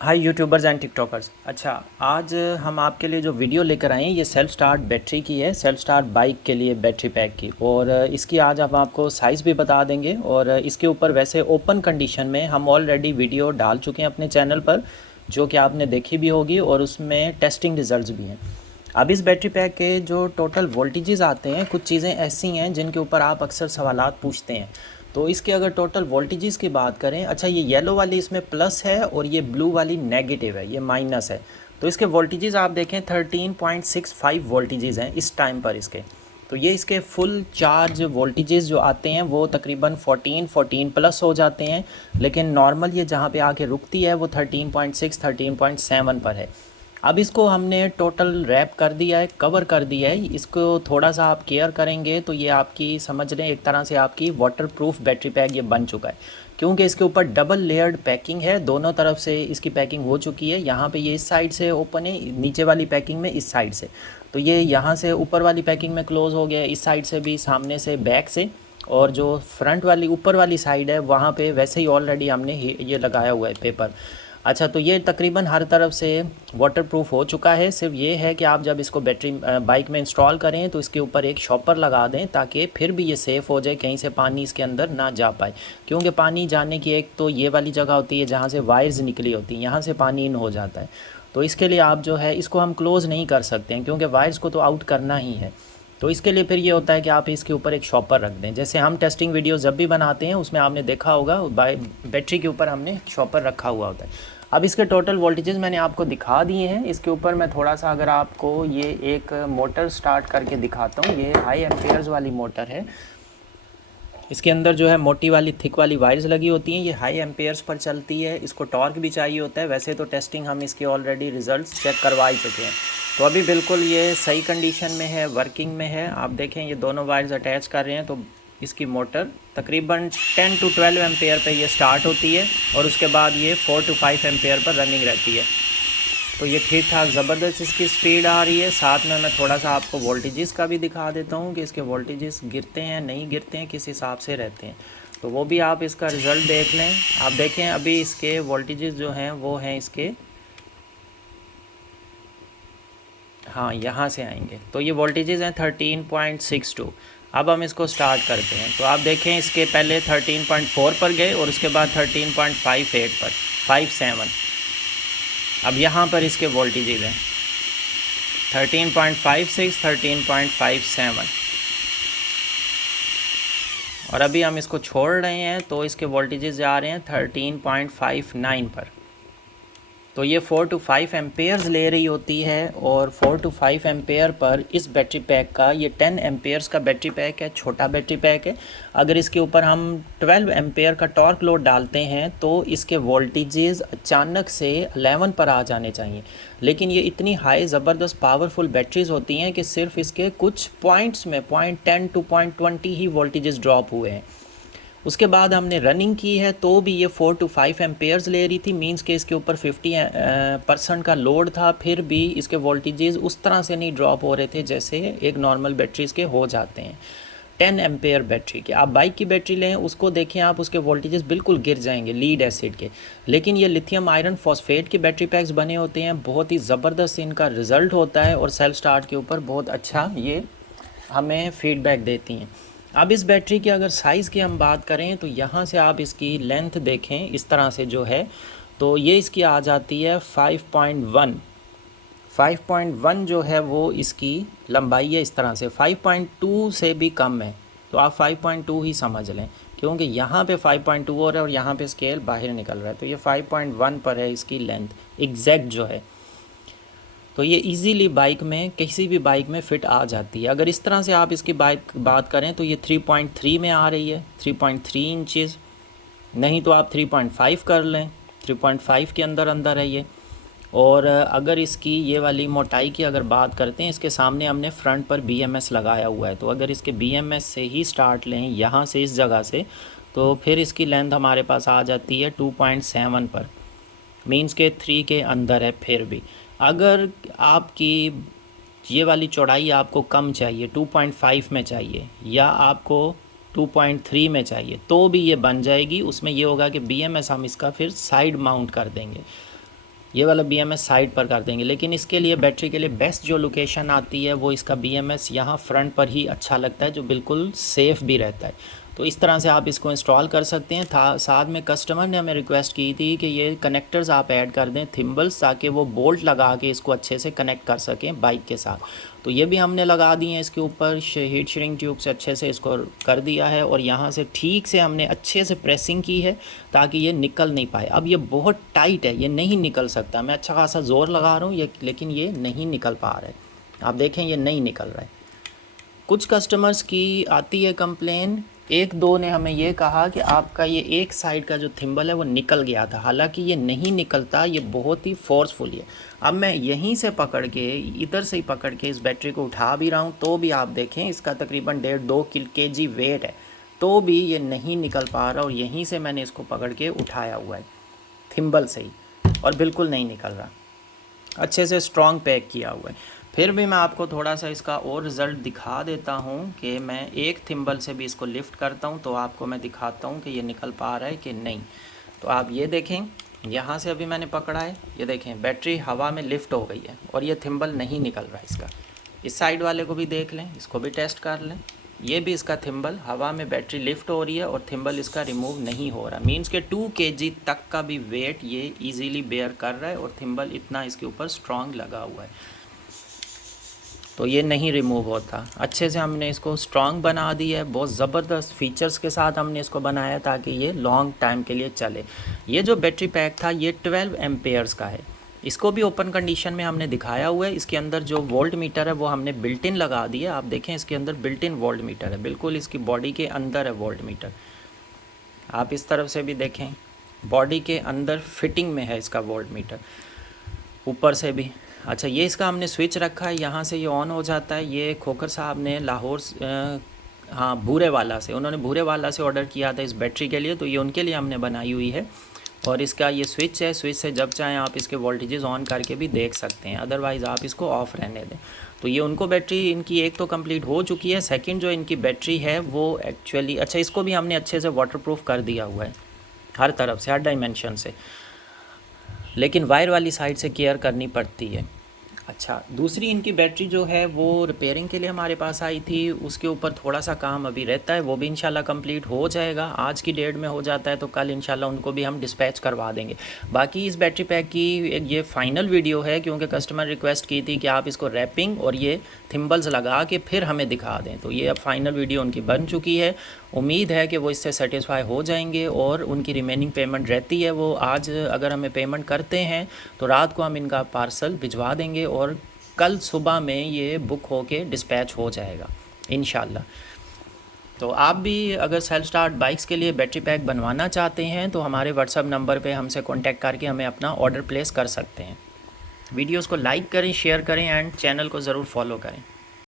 Hi YouTubers and TikTokers. अच्छा, आज हम आपके लिए जो वीडियो लेकर आए हैं ये सेल्फ़ स्टार्ट बैटरी की है, सेल्फ़ स्टार्ट बाइक के लिए बैटरी पैक की। और इसकी आज हम आपको साइज़ भी बता देंगे। और इसके ऊपर वैसे ओपन कंडीशन में हम ऑलरेडी वीडियो डाल चुके हैं अपने चैनल पर, जो कि आपने देखी भी होगी और उसमें टेस्टिंग रिज़ल्ट्स भी हैं। अब इस बैटरी पैक के जो टोटल वोल्टेजेस आते हैं, कुछ चीज़ें ऐसी हैं जिनके ऊपर आप अक्सर सवालात पूछते हैं। तो इसके अगर टोटल वोल्टेजेस की बात करें, अच्छा ये येलो वाली इसमें प्लस है और ये ब्लू वाली नेगेटिव है, ये माइनस है। तो इसके वोल्टेजेस आप देखें 13.65 वोल्टेजेस हैं इस टाइम पर इसके। तो ये इसके फुल चार्ज वोल्टेजेस जो आते हैं वो तकरीबन 14 प्लस हो जाते हैं, लेकिन नॉर्मल ये जहाँ पे आके रुकती है वो 13.6 13.7 पर है। अब इसको हमने टोटल रैप कर दिया है, कवर कर दिया है। इसको थोड़ा सा आप केयर करेंगे तो ये आपकी समझ लें एक तरह से आपकी वाटरप्रूफ बैटरी पैक ये बन चुका है, क्योंकि इसके ऊपर डबल लेयर्ड पैकिंग है। दोनों तरफ से इसकी पैकिंग हो चुकी है। यहाँ पे ये इस साइड से ओपन है, नीचे वाली पैकिंग में इस साइड से। तो ये यहाँ से ऊपर वाली पैकिंग में क्लोज़ हो गया है, इस साइड से भी, सामने से, बैक से। और जो फ्रंट वाली ऊपर वाली साइड है वहाँ पे वैसे ही ऑलरेडी हमने ये लगाया हुआ है पेपर। अच्छा, तो ये तकरीबन हर तरफ से वाटरप्रूफ हो चुका है। सिर्फ ये है कि आप जब इसको बैटरी बाइक में इंस्टॉल करें तो इसके ऊपर एक शॉपर लगा दें, ताकि फिर भी ये सेफ़ हो जाए, कहीं से पानी इसके अंदर ना जा पाए। क्योंकि पानी जाने की एक तो ये वाली जगह होती है जहाँ से वायर्स निकली होती हैं, यहाँ से पानी इन हो जाता है। तो इसके लिए आप जो है इसको हम क्लोज़ नहीं कर सकते हैं, क्योंकि वायर्स को तो आउट करना ही है। तो इसके लिए फिर ये होता है कि आप इसके ऊपर एक शॉपर रख दें। जैसे हम टेस्टिंग वीडियोस जब भी बनाते हैं उसमें आपने देखा होगा बैटरी के ऊपर हमने शॉपर रखा हुआ होता है। अब इसके टोटल वोल्टेजेस मैंने आपको दिखा दिए हैं। इसके ऊपर मैं थोड़ा सा अगर आपको ये एक मोटर स्टार्ट करके दिखाता हूँ। ये हाई एम्पेयर्स वाली मोटर है। इसके अंदर जो है मोटी वाली थिक वाली वायर्स लगी होती हैं। ये हाई एम्पेयर्स पर चलती है। इसको टॉर्क भी चाहिए होता है। वैसे तो टेस्टिंग हम इसके ऑलरेडी रिज़ल्ट्स चेक करवा ही चुके हैं। तो अभी बिल्कुल ये सही कंडीशन में है, वर्किंग में है। आप देखें ये दोनों वायर्स अटैच कर रहे हैं तो इसकी मोटर तकरीबन 10 to 12 एम्पेयर पे ये स्टार्ट होती है और उसके बाद ये 4 to 5 एम्पेयर पर रनिंग रहती है। तो ये ठीक ठाक ज़बरदस्त इसकी स्पीड आ रही है। साथ में मैं थोड़ा सा आपको वोल्टेजेस का भी दिखा देता हूँ कि इसके वोल्टेजेस गिरते हैं नहीं गिरते हैं, किस हिसाब से रहते हैं। तो वो भी आप इसका रिज़ल्ट देख लें। आप देखें अभी इसके वोल्टेजेस जो हैं वो हैं इसके, हाँ यहाँ से आएंगे। तो ये वोल्टेजेस हैं 13.62। अब हम इसको स्टार्ट करते हैं तो आप देखें इसके पहले 13.4 पर गए और उसके बाद 13.58 पर 57। अब यहाँ पर इसके वोल्टेजेस हैं 13.56 13.57। और अभी हम इसको छोड़ रहे हैं तो इसके वोल्टेजेस जा रहे हैं 13.59 पर। तो ये 4 to 5 एम्पेयर्स ले रही होती है। और 4 to 5 एम्पेयर पर इस बैटरी पैक का, ये 10 एम्पेयर्स का बैटरी पैक है, छोटा बैटरी पैक है। अगर इसके ऊपर हम 12 एम्पेयर का टॉर्क लोड डालते हैं तो इसके वोल्टेजेस अचानक से 11 पर आ जाने चाहिए। लेकिन ये इतनी हाई ज़बरदस्त पावरफुल बैटरीज़ होती हैं कि सिर्फ इसके कुछ पॉइंट्स में 0.10 to 0.20 ही वोल्टेजेस ड्रॉप हुए हैं। उसके बाद हमने रनिंग की है तो भी ये 4 to 5 एम्पेयर्स ले रही थी। मींस के इसके ऊपर 50% का लोड था, फिर भी इसके वोल्टेजेस उस तरह से नहीं ड्रॉप हो रहे थे जैसे एक नॉर्मल बैटरीज़ के हो जाते हैं। 10 एम्पेयर बैटरी के आप बाइक की बैटरी लें, उसको देखें आप, उसके वोल्टेजेस बिल्कुल गिर जाएंगे लीड एसिड के। लेकिन ये लिथियम आयरन फॉस्फेट के बैटरी पैक्स बने होते हैं, बहुत ही ज़बरदस्त इनका रिज़ल्ट होता है और सेल्फ स्टार्ट के ऊपर बहुत अच्छा ये हमें फीडबैक देती हैं। अब इस बैटरी की अगर साइज़ की हम बात करें तो यहाँ से आप इसकी लेंथ देखें इस तरह से जो है, तो ये इसकी आ जाती है 5.1। 5.1 जो है वो इसकी लंबाई है। इस तरह से 5.2 से भी कम है तो आप 5.2 ही समझ लें, क्योंकि यहाँ पे 5.2 हो रहा है और यहाँ पे स्केल बाहर निकल रहा है। तो ये 5.1 पर है इसकी लेंथ एग्जैक्ट जो है। तो ये इजीली बाइक में, किसी भी बाइक में फ़िट आ जाती है। अगर इस तरह से आप इसकी बाइक बात करें तो ये 3.3 में आ रही है, 3.3 इंचज़। नहीं तो आप 3.5 कर लें, 3.5 के अंदर अंदर है ये। और अगर इसकी ये वाली मोटाई की अगर बात करते हैं, इसके सामने हमने फ्रंट पर BMS लगाया हुआ है। तो अगर इसके BMS से ही स्टार्ट लें, यहाँ से इस जगह से, तो फिर इसकी लेंथ हमारे पास आ जाती है 2.7 पर। मीन्स के 3 के अंदर है। फिर भी अगर आपकी ये वाली चौड़ाई आपको कम चाहिए, 2.5 में चाहिए, या आपको 2.3 में चाहिए, तो भी ये बन जाएगी। उसमें ये होगा कि BMS हम इसका फिर साइड माउंट कर देंगे। ये वाला BMS साइड पर कर देंगे। लेकिन इसके लिए बैटरी के लिए बेस्ट जो लोकेशन आती है वो इसका BMS यहाँ फ्रंट पर ही अच्छा लगता है, जो बिल्कुल सेफ़ भी रहता है। तो इस तरह से आप इसको इंस्टॉल कर सकते हैं। साथ में कस्टमर ने हमें रिक्वेस्ट की थी कि ये कनेक्टर्स आप ऐड कर दें थिम्बल्स, ताकि वो बोल्ट लगा के इसको अच्छे से कनेक्ट कर सकें बाइक के साथ। तो ये भी हमने लगा दिए हैं इसके ऊपर, हीट श्रिंक ट्यूब से अच्छे से इसको कर दिया है, और यहाँ से ठीक से हमने अच्छे से प्रेसिंग की है ताकि ये निकल नहीं पाए। अब ये बहुत टाइट है, ये नहीं निकल सकता। मैं अच्छा खासा ज़ोर लगा रहा हूँ ये, लेकिन ये नहीं निकल पा रहा है। आप देखें ये नहीं निकल रहा है। कुछ कस्टमर्स की आती है कंप्लेन, एक दो ने हमें ये कहा कि आपका ये एक साइड का जो थिम्बल है वो निकल गया था। हालांकि ये नहीं निकलता, ये बहुत ही फोर्सफुल है। अब मैं यहीं से पकड़ के, इधर से ही पकड़ के इस बैटरी को उठा भी रहा हूँ, तो भी आप देखें इसका तकरीबन 1.5-2 kg वेट है, तो भी ये नहीं निकल पा रहा। और यहीं से मैंने इसको पकड़ के उठाया हुआ है थिम्बल से ही, और बिल्कुल नहीं निकल रहा। अच्छे से स्ट्रॉन्ग पैक किया हुआ है। फिर भी मैं आपको थोड़ा सा इसका और रिज़ल्ट दिखा देता हूँ कि मैं एक थिम्बल से भी इसको लिफ़्ट करता हूँ, तो आपको मैं दिखाता हूँ कि ये निकल पा रहा है कि नहीं। तो आप ये देखें, यहाँ से अभी मैंने पकड़ा है, ये देखें बैटरी हवा में लिफ़्ट हो गई है और ये थिम्बल नहीं निकल रहा है इसका। इस साइड वाले को भी देख लें, इसको भी टेस्ट कर लें। ये भी इसका थिम्बल हवा में बैटरी लिफ्ट हो रही है और थिम्बल इसका रिमूव नहीं हो रहा। मींस के 2 kg तक का भी वेट ये इजीली बेयर कर रहा है, और थिम्बल इतना इसके ऊपर स्ट्रॉन्ग लगा हुआ है, तो ये नहीं रिमूव होता। अच्छे से हमने इसको स्ट्रॉन्ग बना दिया है, बहुत ज़बरदस्त फीचर्स के साथ हमने इसको बनाया ताकि ये लॉन्ग टाइम के लिए चले। ये जो बैटरी पैक था ये 12 एम्पेयर्स का है। इसको भी ओपन कंडीशन में हमने दिखाया हुआ है। इसके अंदर जो वोल्ट मीटर है वो हमने बिल्ट इन लगा दिया। आप देखें इसके अंदर बिल्ट इन वोल्ट मीटर है, बिल्कुल इसकी बॉडी के अंदर है वोल्ट मीटर। आप इस तरफ से भी देखें, बॉडी के अंदर फिटिंग में है इसका वोल्ट मीटर, ऊपर से भी। अच्छा, ये इसका हमने स्विच रखा है, यहाँ से ये ऑन हो जाता है। ये खोखर साहब ने लाहौर हाँ भूरे वाला से, उन्होंने भूरे वाला से ऑर्डर किया था इस बैटरी के लिए, तो ये उनके लिए हमने बनाई हुई है। और इसका ये स्विच है, स्विच से जब चाहें आप इसके वोल्टेजेस ऑन करके भी देख सकते हैं, अदरवाइज़ आप इसको ऑफ़ रहने दें। तो ये उनको बैटरी इनकी एक तो कंप्लीट हो चुकी है। सेकंड जो इनकी बैटरी है वो एक्चुअली, अच्छा इसको भी हमने अच्छे से वाटरप्रूफ कर दिया हुआ है हर तरफ से, हर डायमेंशन से, लेकिन वायर वाली साइड से केयर करनी पड़ती है। अच्छा, दूसरी इनकी बैटरी जो है वो रिपेयरिंग के लिए हमारे पास आई थी, उसके ऊपर थोड़ा सा काम अभी रहता है, वो भी इंशाल्लाह कंप्लीट हो जाएगा। आज की डेट में हो जाता है तो कल इंशाल्लाह उनको भी हम डिस्पैच करवा देंगे। बाकी इस बैटरी पैक की ये फ़ाइनल वीडियो है, क्योंकि कस्टमर रिक्वेस्ट की थी कि आप इसको रैपिंग और ये थिम्बल्स लगा के फिर हमें दिखा दें, तो ये अब फाइनल वीडियो उनकी बन चुकी है। उम्मीद है कि वो इससे सेटिस्फाई हो जाएंगे, और उनकी रिमेनिंग पेमेंट रहती है, वो आज अगर हमें पेमेंट करते हैं तो रात को हम इनका पार्सल भिजवा देंगे, और कल सुबह में ये बुक होके डिस्पैच हो जाएगा इंशाल्लाह। तो आप भी अगर सेल्फ स्टार्ट बाइक्स के लिए बैटरी पैक बनवाना चाहते हैं तो हमारे व्हाट्सअप नंबर पे हमसे कांटेक्ट करके हमें अपना ऑर्डर प्लेस कर सकते हैं। वीडियोस को लाइक करें, शेयर करें, एंड चैनल को ज़रूर फॉलो करें।